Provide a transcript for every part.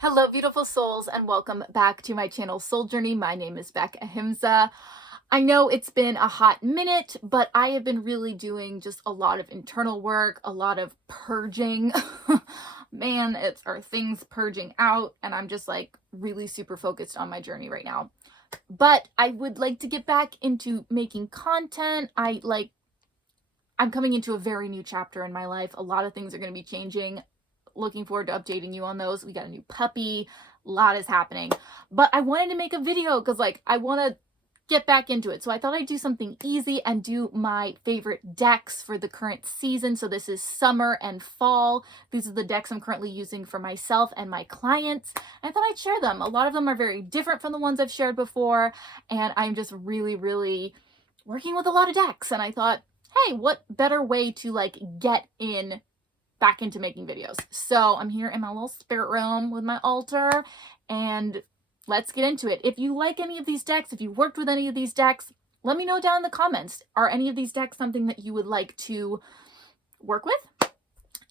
Hello, beautiful souls, and welcome back to my channel, Soul Journey. My name is Beck Ahimsa. I know it's been a hot minute, but I have been really doing just a lot of internal work, a lot of purging. Man, are things purging out, and I'm just like really super focused on my journey right now. But I would like to get back into making content. I'm coming into a very new chapter in my life. A lot of things are going to be changing. Looking forward to updating you on those. We got a new puppy. A lot is happening. But I wanted to make a video because I want to get back into it. So I thought I'd do something easy and do my favorite decks for the current season. So this is summer and fall. These are the decks I'm currently using for myself and my clients. I thought I'd share them. A lot of them are very different from the ones I've shared before. And I'm just really, really working with a lot of decks. And I thought, hey, what better way to get back into making videos. So I'm here in my little spirit room with my altar, and let's get into it. If you like any of these decks, if you worked with any of these decks, let me know down in the comments. Are any of these decks something that you would like to work with?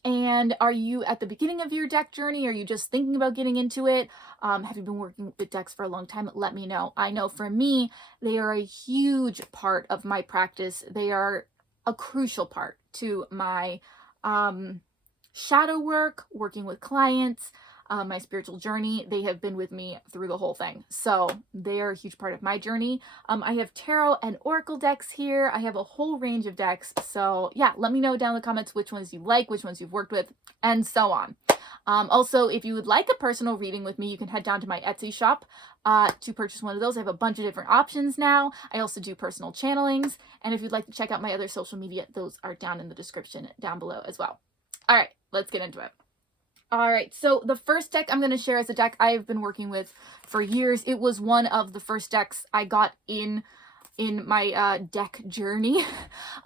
And are you at the beginning of your deck journey? Are you just thinking about getting into it? Have you been working with decks for a long time? Let me know. I know for me, they are a huge part of my practice. They are a crucial part to my shadow work, working with clients, my spiritual journey. They have been with me through the whole thing. So they are a huge part of my journey. I have tarot and oracle decks here. I have a whole range of decks. So yeah, let me know down in the comments which ones you like, which ones you've worked with, and so on. Also, if you would like a personal reading with me, you can head down to my Etsy shop to purchase one of those. I have a bunch of different options now. I also do personal channelings. And if you'd like to check out my other social media, those are down in the description down below as well. All right, let's get into it. All right, so the first deck I'm going to share is a deck I've been working with for years. It was one of the first decks I got in my deck journey.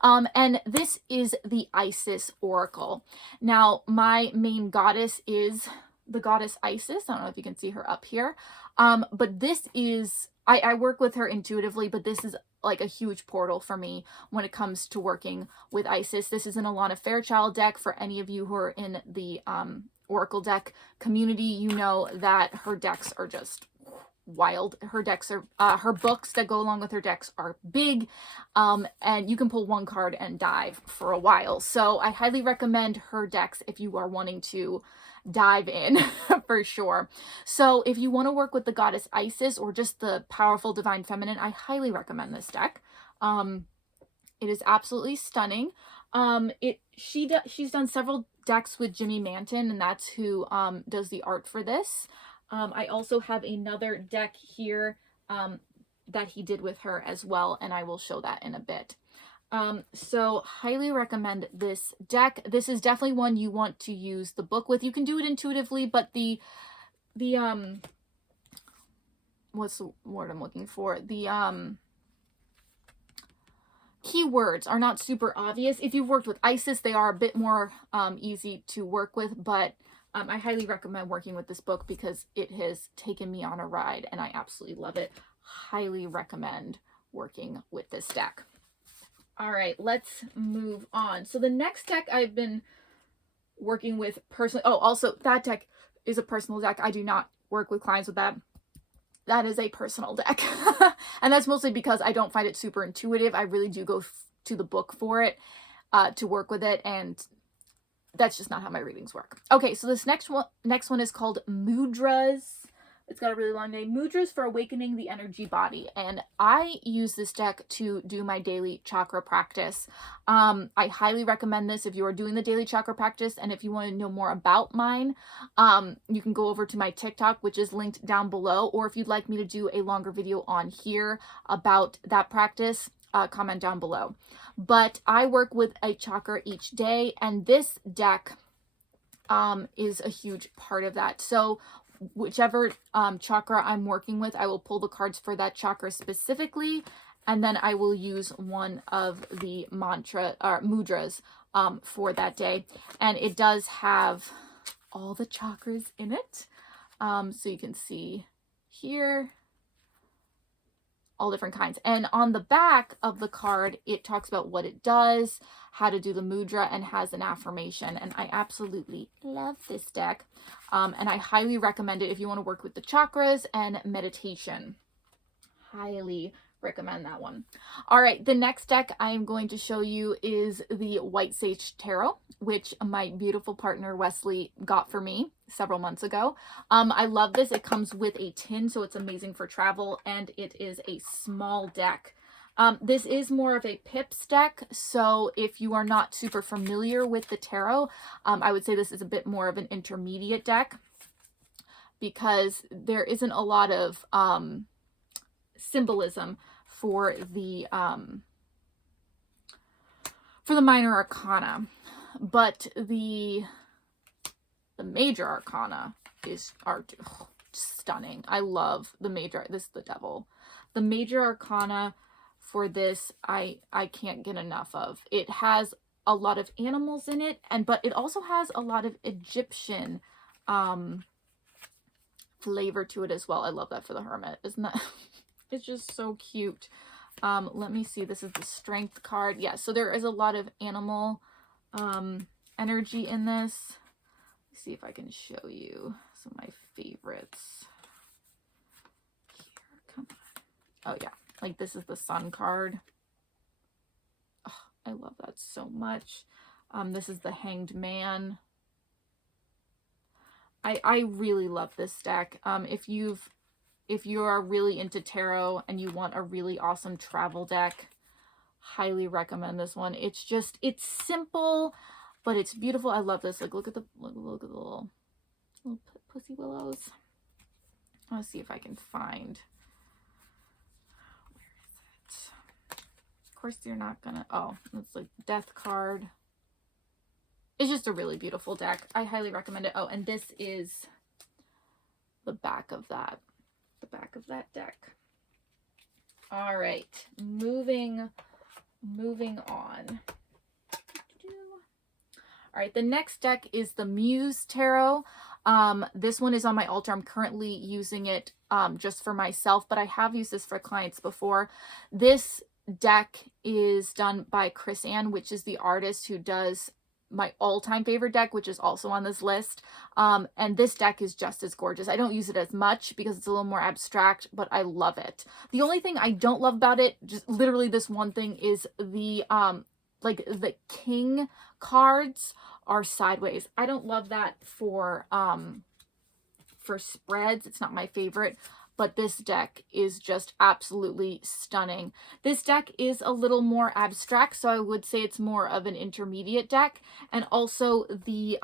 And this is the Isis Oracle. Now, my main goddess is the goddess Isis. I don't know if you can see her up here. But this is, I work with her intuitively, but this is like a huge portal for me when it comes to working with Isis. This is an Alana Fairchild deck. For any of you who are in the Oracle deck community, you know that her decks are just wild. Her decks are, her books that go along with her decks are big, and you can pull one card and dive for a while. So I highly recommend her decks if you are wanting to dive in for sure. So if you want to work with the goddess Isis or just the powerful divine feminine, I highly recommend this deck. It is absolutely stunning. She's done several decks with Jimmy Manton, and that's who does the art for this. I also have another deck here that he did with her as well, and I will show that in a bit. So highly recommend this deck. This is definitely one you want to use the book with. You can do it intuitively, but the what's the word I'm looking for? The keywords are not super obvious. If you've worked with Isis, they are a bit more easy to work with, but I highly recommend working with this book because it has taken me on a ride and I absolutely love it. Highly recommend working with this deck. All right, let's move on. So the next deck I've been working with personally. Oh, also that deck is a personal deck. I do not work with clients with that. That is a personal deck. And that's mostly because I don't find it super intuitive. I really do go to the book for it, to work with it, and that's just not how my readings work. Okay, so this next one is called Mudras. It's got a really long name. Mudras for Awakening the Energy Body. And I use this deck to do my daily chakra practice. I highly recommend this if you are doing the daily chakra practice. And if you want to know more about mine, you can go over to my TikTok, which is linked down below. Or if you'd like me to do a longer video on here about that practice, comment down below. But I work with a chakra each day, and this deck is a huge part of that. So whichever chakra I'm working with, I will pull the cards for that chakra specifically, and then I will use one of the mudras for that day. And it does have all the chakras in it. So you can see here all different kinds. And on the back of the card, it talks about what it does, how to do the mudra, and has an affirmation. And I absolutely love this deck. And I highly recommend it if you want to work with the chakras and meditation. Highly recommend that one. All right, the next deck I am going to show you is the White Sage Tarot, which my beautiful partner Wesley got for me several months ago. I love this. It comes with a tin, so it's amazing for travel, and it is a small deck. This is more of a pips deck, so if you are not super familiar with the tarot, I would say this is a bit more of an intermediate deck, because there isn't a lot of symbolism for the minor arcana, but the major arcana are stunning. I love the major. This is the devil. The major arcana for this I can't get enough of. It has a lot of animals in it, but it also has a lot of Egyptian flavor to it as well. I love that for the Hermit. Isn't that it's just so cute. Let me see. This is the Strength card. Yeah, so there is a lot of animal energy in this. Let's see if I can show you some of my favorites. Here, come on. Oh yeah, like this is the Sun card. Oh, I love that so much. This is the Hanged Man. I really love this deck. If you are really into tarot and you want a really awesome travel deck, highly recommend this one. It's simple, but it's beautiful. I love this. Like, look at the little pussy willows. Let's see if I can find. Where is it? Of course, you're not gonna. Oh, it's like Death card. It's just a really beautiful deck. I highly recommend it. Oh, and this is the back of that. The back of that deck. All right, moving on. All right, the next deck is the Muse Tarot. This one is on my altar. I'm currently using it just for myself, but I have used this for clients before. This deck is done by Chris Ann, which is the artist who does my all-time favorite deck, which is also on this list. And this deck is just as gorgeous. I don't use it as much because it's a little more abstract, but I love it. The only thing I don't love about it, just literally this one thing, is the like the king cards are sideways. I don't love that for spreads. It's not my favorite. But this deck is just absolutely stunning. This deck is a little more abstract, so I would say it's more of an intermediate deck. And also the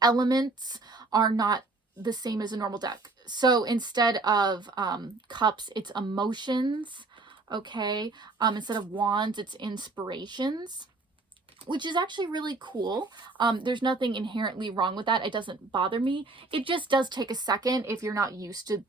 elements are not the same as a normal deck. So instead of cups, it's emotions, okay? Instead of wands, it's inspirations, which is actually really cool. There's nothing inherently wrong with that. It doesn't bother me. It just does take a second if you're not used to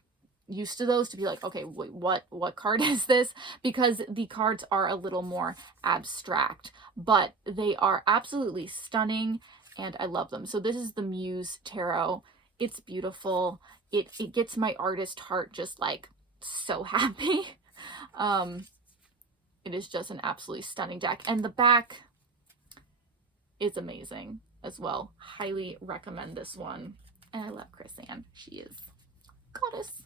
those to be like, okay, wait, what card is this? Because the cards are a little more abstract, but they are absolutely stunning and I love them. So this is the Muse Tarot. It's beautiful. It gets my artist heart just like so happy. It is just an absolutely stunning deck. And the back is amazing as well. Highly recommend this one. And I love Chris Ann. She is goddess.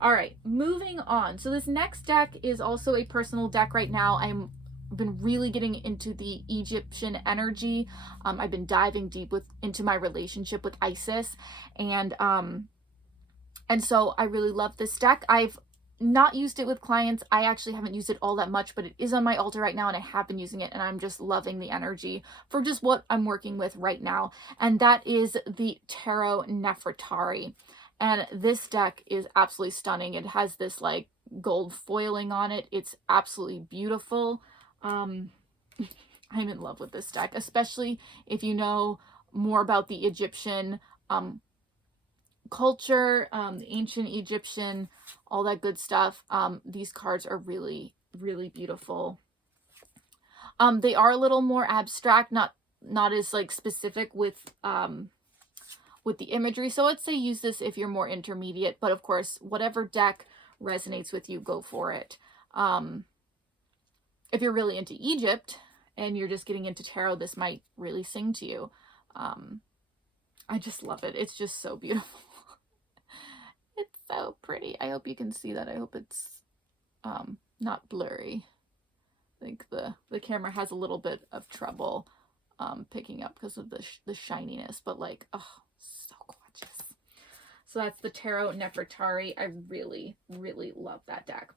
All right, moving on. So this next deck is also a personal deck right now. I've been really getting into the Egyptian energy. I've been diving deep into my relationship with Isis, and so I really love this deck. I've not used it with clients. I actually haven't used it all that much, but it is on my altar right now and I have been using it and I'm just loving the energy for just what I'm working with right now. And that is the Tarot Nefertari. And this deck is absolutely stunning. It has this like gold foiling on it. It's absolutely beautiful. I'm in love with this deck, especially if you know more about the Egyptian culture, the ancient Egyptian, all that good stuff. These cards are really, really beautiful. They are a little more abstract, not as like specific with the imagery. So I'd say use this if you're more intermediate, but of course, whatever deck resonates with you, go for it. If you're really into Egypt and you're just getting into tarot, this might really sing to you. I just love it. It's just so beautiful. It's so pretty. I hope you can see that. I hope it's not blurry. I think the camera has a little bit of trouble picking up because of the shininess, but like, oh, so gorgeous. So that's the Tarot Nefertari. I really, really love that deck.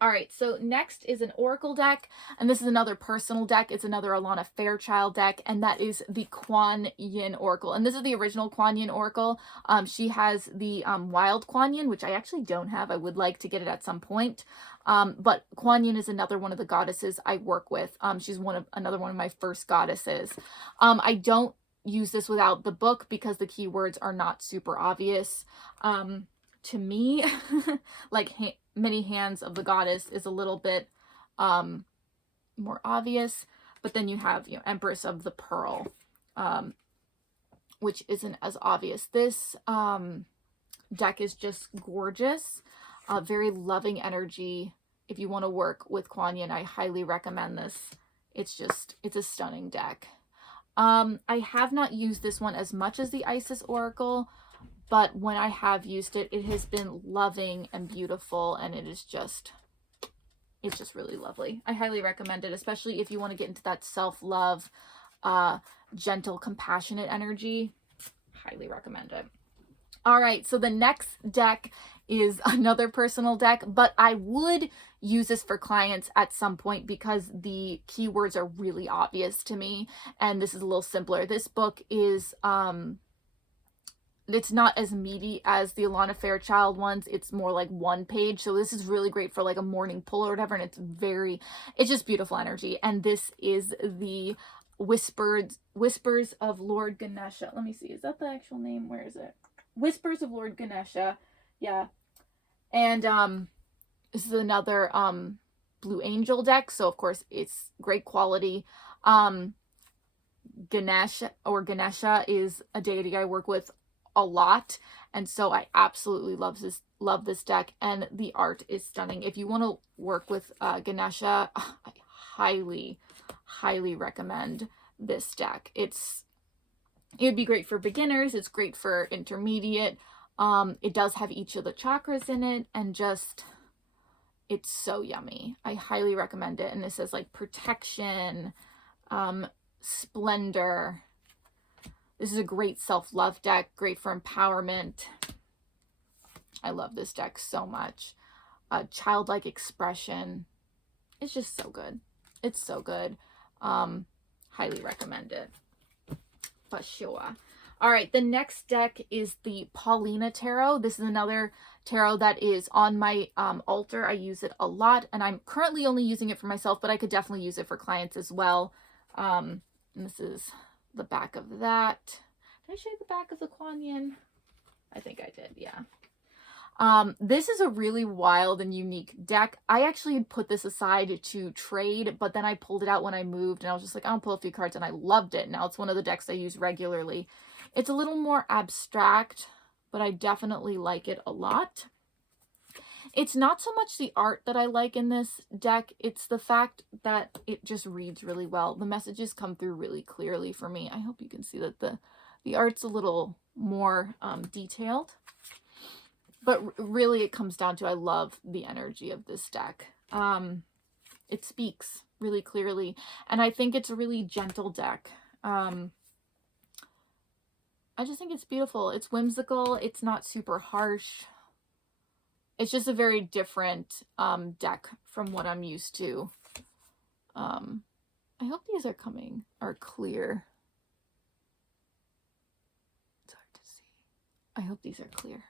All right, so next is an Oracle deck, and this is another personal deck. It's another Alana Fairchild deck, and that is the Quan Yin Oracle. And this is the original Quan Yin Oracle. She has the Wild Quan Yin, which I actually don't have. I would like to get it at some point. But Quan Yin is another one of the goddesses I work with. She's another one of my first goddesses. I don't use this without the book because the keywords are not super obvious. To me, like many hands of the goddess is a little bit more obvious, but then you have, you know, Empress of the Pearl, which isn't as obvious. This deck is just gorgeous, very loving energy. If you want to work with Quan Yin, I highly recommend this. It's a stunning deck. I have not used this one as much as the Isis Oracle, but when I have used it, it has been loving and beautiful, and it's just really lovely. I highly recommend it, especially if you want to get into that self-love, gentle, compassionate energy. Highly recommend it. All right, so the next deck is another personal deck, but I would use this for clients at some point because the keywords are really obvious to me, and this is a little simpler. This book is it's not as meaty as the Alana Fairchild ones. It's more like one page. So this is really great for like a morning pull or whatever. And it's just beautiful energy. And this is the Whispers of Lord Ganesha. Let me see. Is that the actual name? Where is it? Whispers of Lord Ganesha. Yeah. And this is another Blue Angel deck. So of course it's great quality. Ganesha is a deity I work with a lot, and so I absolutely love this deck, and the art is stunning. If you want to work with Ganesha, I highly recommend this deck. It would be great for beginners. It's great for intermediate. It does have each of the chakras in it, and just it's so yummy. I highly recommend it. And this says like protection, splendor. This is a great self-love deck, great for empowerment. I love this deck so much. Childlike expression. It's just so good. It's so good. Highly recommend it. For sure. All right, the next deck is the Paulina Tarot. This is another tarot that is on my altar. I use it a lot, and I'm currently only using it for myself, but I could definitely use it for clients as well. And this is the back of that. Did I show you the back of the Quan Yin? I think I did, yeah. This is a really wild and unique deck. I actually had put this aside to trade, but then I pulled it out when I moved, and I was just like, I'll pull a few cards, and I loved it. Now it's one of the decks I use regularly. It's a little more abstract, but I definitely like it a lot. It's not so much the art that I like in this deck. It's the fact that it just reads really well. The messages come through really clearly for me. I hope you can see that the art's a little more detailed. But really it comes down to I love the energy of this deck. It speaks really clearly. And I think it's a really gentle deck. I just think it's beautiful. It's whimsical. It's not super harsh. It's just a very different deck from what I'm used to. I hope these are clear. It's hard to see. I hope these are clear.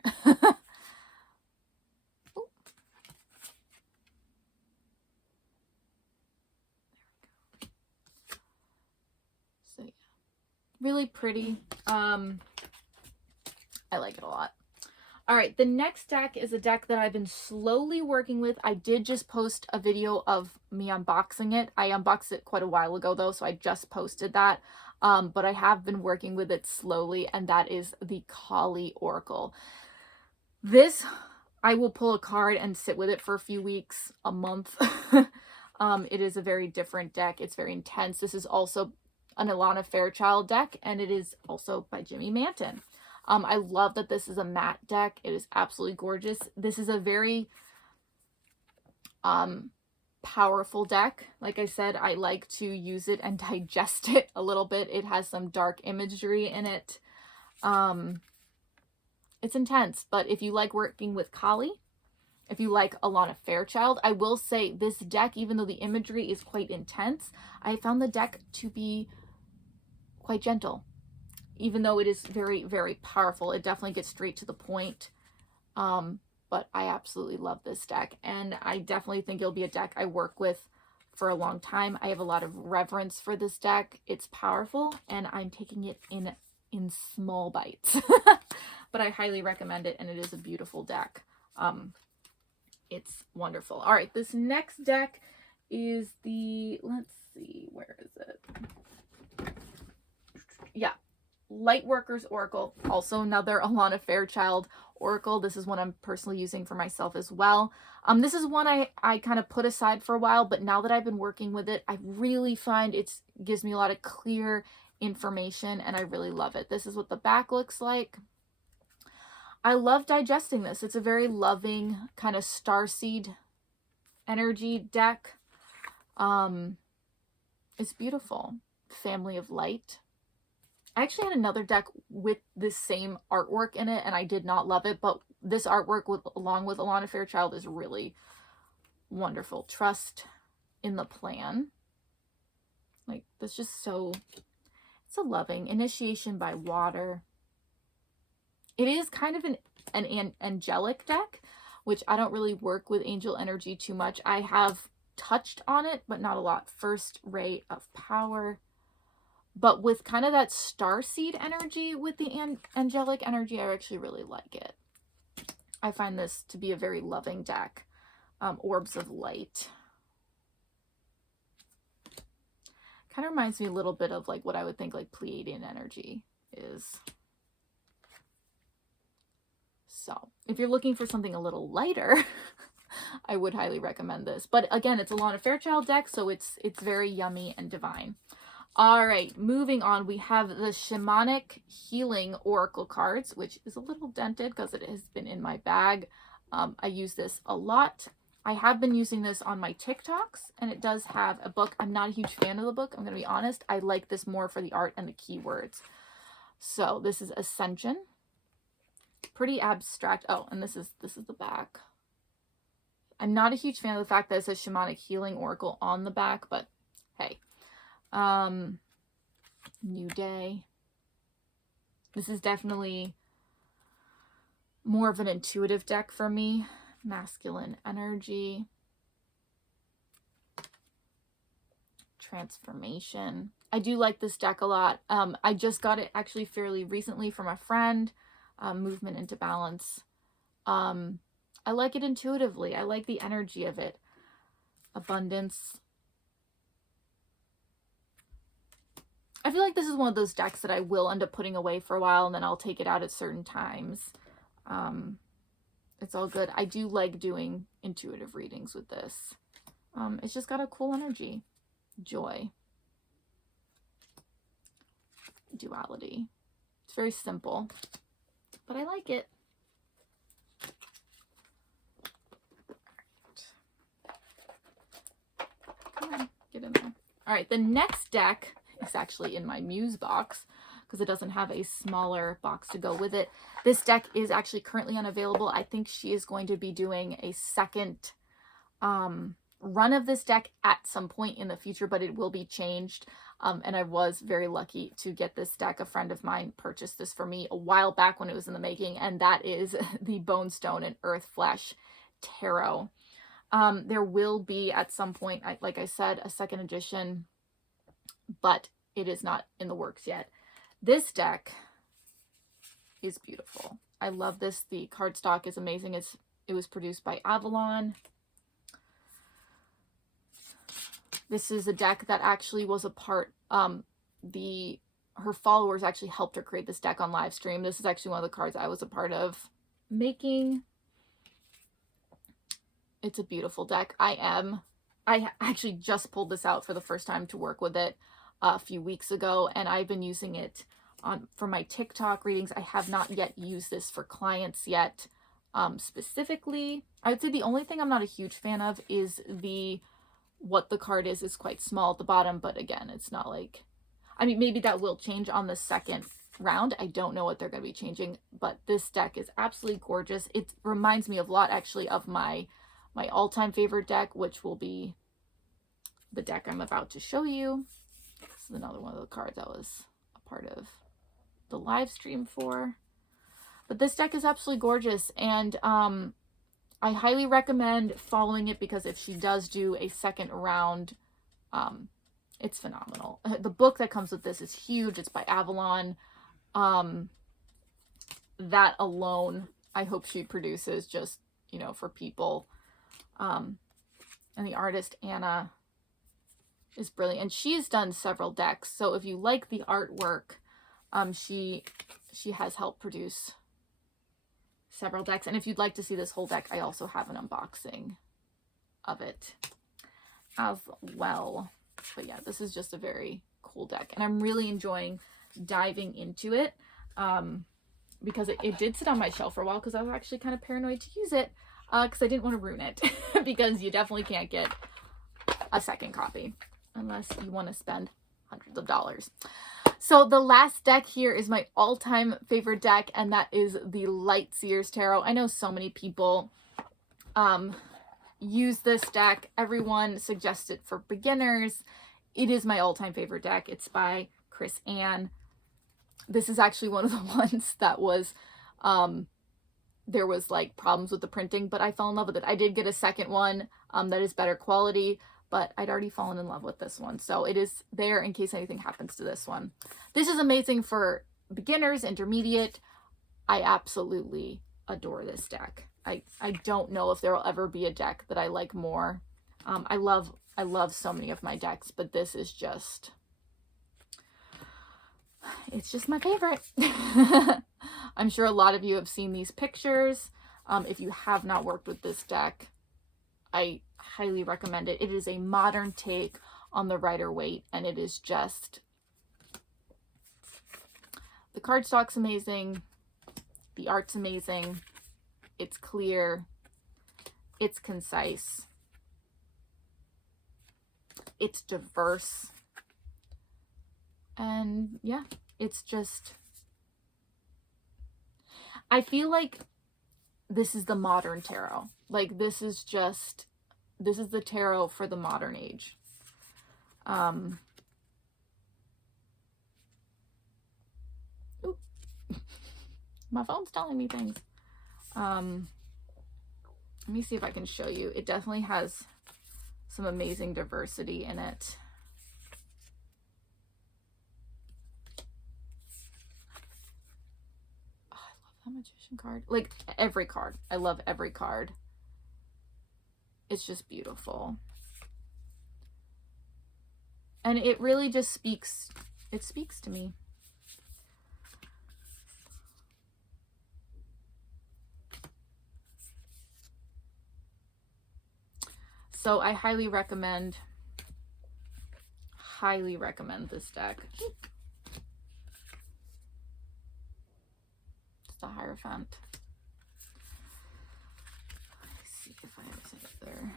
Oh. There we go. So yeah, really pretty. I like it a lot. All right, the next deck is a deck that I've been slowly working with. I did just post a video of me unboxing it. I unboxed it quite a while ago though, so I just posted that. But I have been working with it slowly, and that is the Kali Oracle. This I will pull a card and sit with it for a few weeks, a month. It is a very different deck. It's very intense. This is also an Alana Fairchild deck, and it is also by Jimmy Manton. I love that this is a matte deck. It is absolutely gorgeous. This is a very powerful deck. Like I said, I like to use it and digest it a little bit. It has some dark imagery in it. It's intense, but if you like working with Kali, if you like Alana Fairchild, I will say this deck, even though the imagery is quite intense, I found the deck to be quite gentle. Even though it is very, very powerful, it definitely gets straight to the point. But I absolutely love this deck, and I definitely think it'll be a deck I work with for a long time. I have a lot of reverence for this deck. It's powerful, and I'm taking it in small bites. But I highly recommend it, and it is a beautiful deck. It's wonderful. All right, this next deck is the, let's see, where is it? Yeah, Lightworkers Oracle, also another Alana Fairchild Oracle. This is one I'm personally using for myself as well. This is one I kind of put aside for a while, but now that I've been working with it, I really find it gives me a lot of clear information, and I really love it. This is what the back looks like. I love digesting this. It's a very loving kind of starseed energy deck. It's beautiful. Family of Light. I actually had another deck with this same artwork in it, and I did not love it, but this artwork along with Alana Fairchild is really wonderful. Trust in the plan. Like, that's just so, it's a loving initiation by water. It is kind of an angelic deck, which I don't really work with angel energy too much. I have touched on it, but not a lot. First ray of power. But with kind of that starseed energy with the angelic energy, I actually really like it. I find this to be a very loving deck. Orbs of Light. Kind of reminds me a little bit of like what I would think like Pleiadian energy is. So if you're looking for something a little lighter, I would highly recommend this. But again, it's a Alana Fairchild deck, so it's very yummy and divine. All right, moving on, we have the Shamanic Healing Oracle cards, which is a little dented because it has been in my bag. I use this a lot. I have been using this on my TikToks, and it does have a book. I'm not a huge fan of the book, I'm going to be honest. I like this more for the art and the keywords. So this is Ascension. Pretty abstract. Oh, and this is the back. I'm not a huge fan of the fact that it says Shamanic Healing Oracle on the back, but hey. New Day. This is definitely more of an intuitive deck for me. Masculine energy. Transformation. I do like this deck a lot. I just got it actually fairly recently from a friend. Movement into Balance. I like it intuitively. I like the energy of it. Abundance. I feel like this is one of those decks that I will end up putting away for a while, and then I'll take it out at certain times. It's all good. I do like doing intuitive readings with this. It's just got a cool energy. Joy. Duality. It's very simple, but I like it. Come on, get in there. All right, the next deck is actually in my Muse box because it doesn't have a smaller box to go with it. This deck is actually currently unavailable. I think she is going to be doing a second run of this deck at some point in the future, but it will be changed. And I was very lucky to get this deck. A friend of mine purchased this for me a while back when it was in the making, and that is the Bonestone and Earth Flesh Tarot. There will be at some point, like I said, a second edition, but it is not in the works yet. This deck is beautiful. I love this. The cardstock is amazing. It was produced by Avalon. This is a deck that actually was a part, her followers actually helped her create this deck on live stream. This is actually one of the cards I was a part of making. It's a beautiful deck. I actually just pulled this out for the first time to work with it a few weeks ago, and I've been using it for my TikTok readings. I have not yet used this for clients yet. Specifically, I would say the only thing I'm not a huge fan of is what the card is quite small at the bottom, but again, it's not like, I mean, maybe that will change on the second round. I don't know what they're going to be changing, but this deck is absolutely gorgeous. It reminds me a lot actually of my all-time favorite deck, which will be the deck I'm about to show you. This is another one of the cards I was a part of the live stream for. But this deck is absolutely gorgeous, and I highly recommend following it, because if she does do a second round, it's phenomenal. The book that comes with this is huge. It's by Avalon. That alone, I hope she produces, just, you know, for people. And the artist, Anna, is brilliant. And she's done several decks. So if you like the artwork, she has helped produce several decks. And if you'd like to see this whole deck, I also have an unboxing of it as well. But yeah, this is just a very cool deck, and I'm really enjoying diving into it, because it did sit on my shelf for a while, because I was actually kind of paranoid to use it, because I didn't want to ruin it, because you definitely can't get a second copy unless you want to spend hundreds of dollars. So the last deck here is my all-time favorite deck, and that is the Light Sears Tarot. I know so many people use this deck. Everyone suggests it for beginners. It is my all-time favorite deck. It's by Chris Ann. This is actually one of the ones that was, there was like problems with the printing, but I fell in love with it. I did get a second one that is better quality, but I'd already fallen in love with this one. So it is there in case anything happens to this one. This is amazing for beginners, intermediate. I absolutely adore this deck. I don't know if there will ever be a deck that I like more. I love so many of my decks, but this is just, it's just my favorite. I'm sure a lot of you have seen these pictures. If you have not worked with this deck, I highly recommend it. It is a modern take on the Rider-Waite, and it is just, the cardstock's amazing, the art's amazing, it's clear, it's concise, it's diverse, and yeah, it's just, I feel like this is the modern tarot. Like, this is the tarot for the modern age. Oop. My phone's telling me things. Let me see if I can show you. It definitely has some amazing diversity in it. Oh, I love that Magician card. Like, every card. I love every card. It's just beautiful. And it really just speaks, it speaks to me. So I highly recommend this deck. It's the Hierophant. Let's see if I have it there.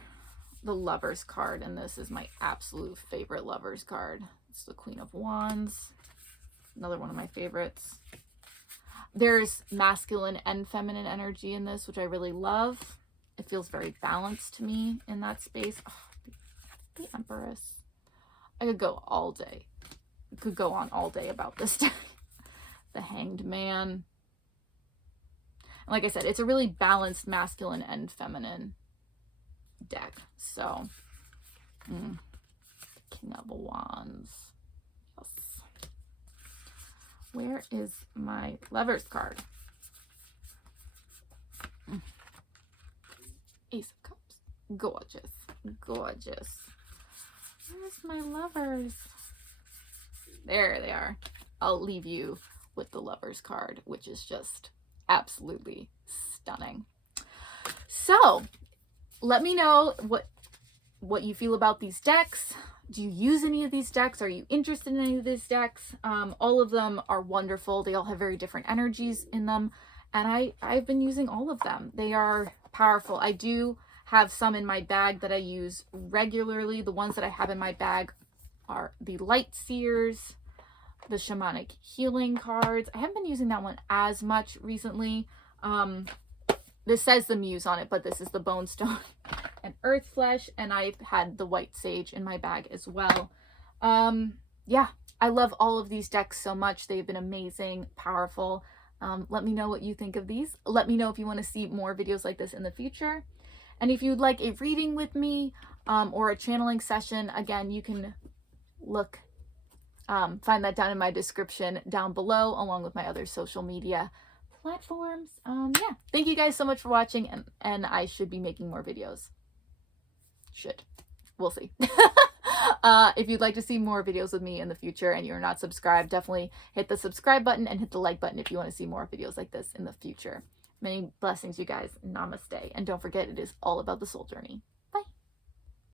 The Lover's card, and this is my absolute favorite Lover's card. It's the Queen of Wands. Another one of my favorites. There's masculine and feminine energy in this, which I really love. It feels very balanced to me in that space. Oh, the Empress. I could go all day. I could go on all day about this deck. The Hanged Man. And like I said, it's a really balanced masculine and feminine deck. So, King of Wands. Yes. Where is my Lover's card? Ace of Cups. Gorgeous. Gorgeous. Where's my Lovers? There they are. I'll leave you with the Lover's card, which is just absolutely stunning. So, let me know what you feel about these decks. Do you use any of these decks? Are you interested in any of these decks? All of them are wonderful. They all have very different energies in them. And I've been using all of them. They are powerful. I do have some in my bag that I use regularly. The ones that I have in my bag are the Light Sears, the Shamanic Healing cards. I haven't been using that one as much recently. This says the Muse on it, but this is the Bone Stone and Earth Flesh, and I've had the White Sage in my bag as well. Yeah, I love all of these decks so much. They've been amazing, powerful. Let me know what you think of these. Let me know if you want to see more videos like this in the future. And if you'd like a reading with me or a channeling session, again, you can find that down in my description down below, along with my other social media platforms. Yeah, thank you guys so much for watching, and I should be making more videos. We'll see. If you'd like to see more videos with me in the future and you're not subscribed, definitely hit the subscribe button and hit the like button if you want to see more videos like this in the future. Many blessings, you guys. Namaste. And don't forget, it is all about the soul journey.